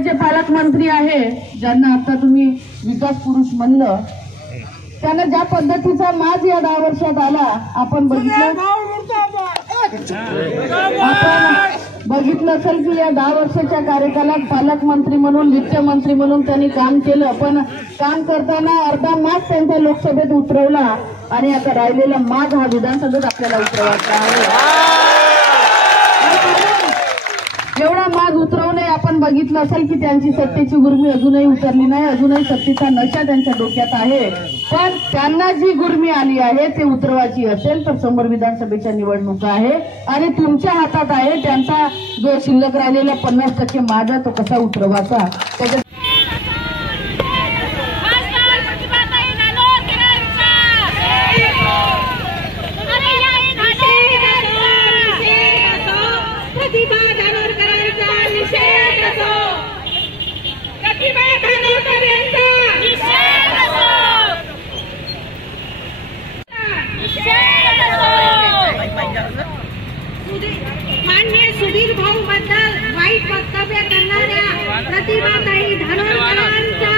जिल्ह्याचे पालकमंत्री आहे, ज्यांना आता तुम्ही विकास पुरुष म्हणलं, त्यांना ज्या पद्धतीचा माज या 10 वर्षात आला आपण बघितलं असेल की या 10 वर्षाच्या कार्यकालात पालकमंत्री म्हणून वित्तमंत्री म्हणून त्यांनी काम केलं, पण काम करताना अर्धा माज त्यांच्या लोकसभेत उतरवला आणि आता राहिलेला माज हा विधानसभेत आपल्याला उतरवायचा आहे। एवढा माज उतरवणे आपण बघितलं असेल की त्यांची सत्तेची गुर्मी अजूनही उतरली नाही, अजूनही सत्तेचा नशा त्यांच्या डोक्यात आहे, पण त्यांना जी गुर्मी आली आहे ते उतरवायची असेल तर समोर विधानसभेच्या निवडणुका आहे आणि तुमच्या हातात आहे त्यांचा जो शिल्लक राहिलेला 50% माज तो कसा उतरवायचा त्याच्या माननीय सुधीर भाऊ बद्दल वाईट वक्तव्य करणाऱ्या प्रतिभाताई धानोरकरांचा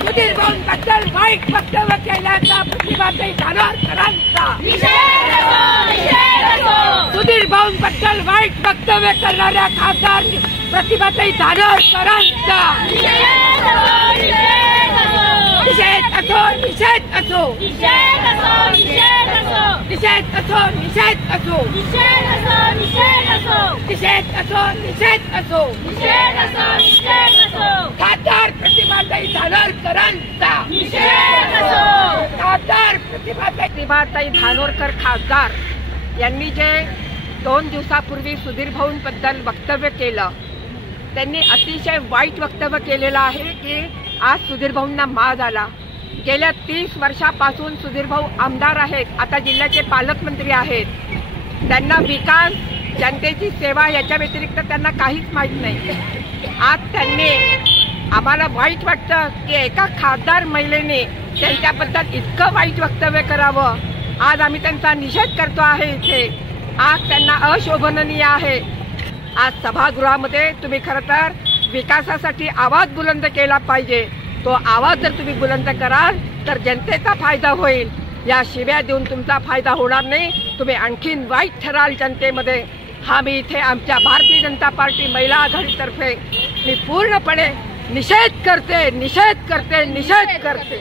सुधीर भाऊंबद्दल वाईट वक्तव्य केल्याचा प्रतिभाताई धानोरकरांचा सुधीर भाऊंबद्दल वाईट वक्तव्य करणाऱ्या खासदार प्रतिभाताई धानोरकरांचा निषेध असो निषेध असो निषेध असो निषेध असो निषेध असो निषेध असो निषेध असो निषेध असो निषेध असो निषेध असो निषेध असो निषेध असो खासदार प्रतिभाताई धानोरकरांचा निषेध असो खासदार प्रतिभाताई धानोरकर खासदार यांनी जे 2 दिवसापूर्वी सुधीर भाऊंबद्दल वक्तव्य केलं, त्यांनी अतिशय वाईट वक्तव्य केलेलं आहे की आज सुधीर भाऊंना माज आला। गेल्या 30 वर्षापासून सुधीर भाऊ आमदार आहेत, आता जिल्ह्याचे पालकमंत्री आहेत, त्यांना विकास जनतेची सेवा याच्या व्यतिरिक्त त्यांना काहीच माहीत नाही। आज त्यांनी आम्हाला वाईट वाटतं की एका खासदार महिलेने त्यांच्याबद्दल इतकं वाईट वक्तव्य करावं। आज आम्ही त्यांचा निषेध करतो आहे इथे, आज त्यांना अशोभनीय आहे। आज सभागृहामध्ये तुम्ही खरं तर विकासासाठी आवाज बुलंद केला पाहिजे, तो आवाज जर तुम्ही बुलंद कराल तर जनतेचा फायदा होईल, या शिव्या देऊन तुमचा फायदा होणार नाही, तुम्ही आणखीन वाईट ठराल जनतेमध्ये। हा मी इथे आमच्या भारतीय जनता पार्टी महिला आघाडीतर्फे मी पूर्णपणे निषेध करते निषेध करते निषेध करते।